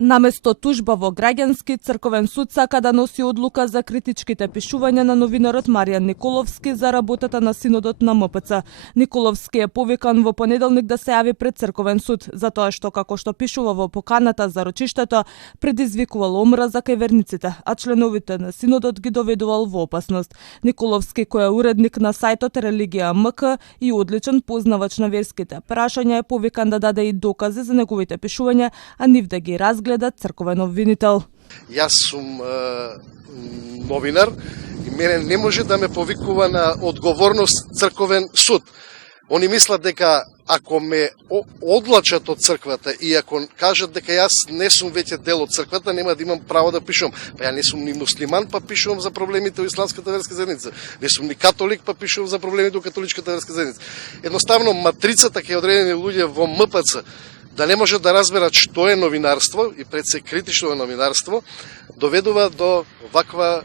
Наместо тужба во граѓански, црковен суд сака да носи одлука за критичките пишувања на новинарот Маријан Николовски за работата на синодот на МПЦ. Николовски е повикан во понеделник да се јави пред црковен суд, затоа што, како што пишува во поканата за рочиштето, предизвикувал омраза кај верниците, а членовите на синодот ги доведувал во опасност. Николовски, кој е уредник на сајтот Религија МК и одличен познавач на верските прашања, е повикан да даде и докази за неговите пишувања, а нив да ги разгледа црковен обвинител. Јас сум новинар и мене не може да ме повикува на одговорност црковен суд. Они мислат дека ако ме одлачат од црквата и ако кажат дека јас не сум веќе дел од црквата, нема да имам право да пишувам. Па ја не сум ни муслиман, па пишувам за проблемите во исламската верска заедница. Не сум ни католик, па пишувам за проблемите во католичката верска заедница. Едноставно матрицата кај одредени луѓе во МПЦ да не можат да разберат што е новинарство и пред се критично новинарство, доведува до ваква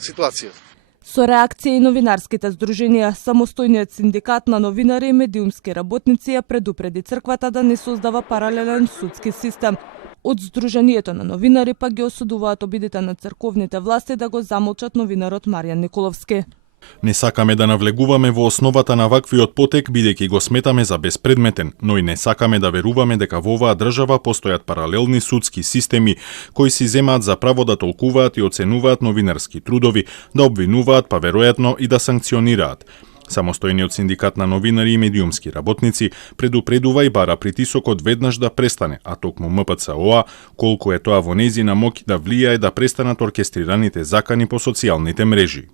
ситуација. Со реакција и новинарските здруженија, самостојниот синдикат на новинари и медиумски работници ја предупреди црквата да не создава паралелен судски систем. Од Здруженијето на новинари пак ги осудуваат обидите на црковните власти да го замолчат новинарот Маријан Николовски. Не сакаме да навлегуваме во основата на ваквиот потек, бидејќи го сметаме за безпредметен, но и не сакаме да веруваме дека во оваа држава постојат паралелни судски системи кои си земаат за право да толкуваат и оценуваат новинарски трудови, да обвинуваат, па веројатно и да санкционираат. Самостојниот синдикат на новинари и медиумски работници предупредува и бара притисокот веднаш да престане, а токму МПЦ-ОА, колку е тоа во нејзина моќ да влијае да престанат оркестрираните закани по социјалните мрежи.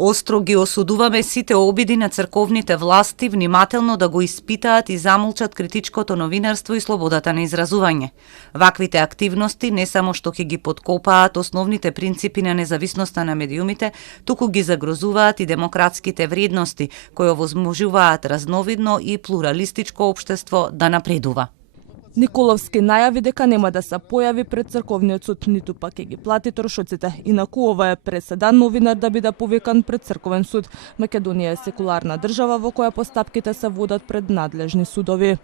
Остро ги осудуваме сите обиди на црковните власти внимателно да го испитаат и замолчат критичкото новинарство и слободата на изразување. Ваквите активности не само што ќе ги подкопаат основните принципи на независноста на медиумите, туку ги загрозуваат и демократските вредности, кои овозможуваат разновидно и плуралистичко општество да напредува. Николовски најави дека нема да се појави пред црковниот суд, ниту пак ќе ги плати трошоците. Инаку ова е преседан новинар да биде повикан пред црковен суд. Македонија е секуларна држава во која постапките се водат пред надлежни судови.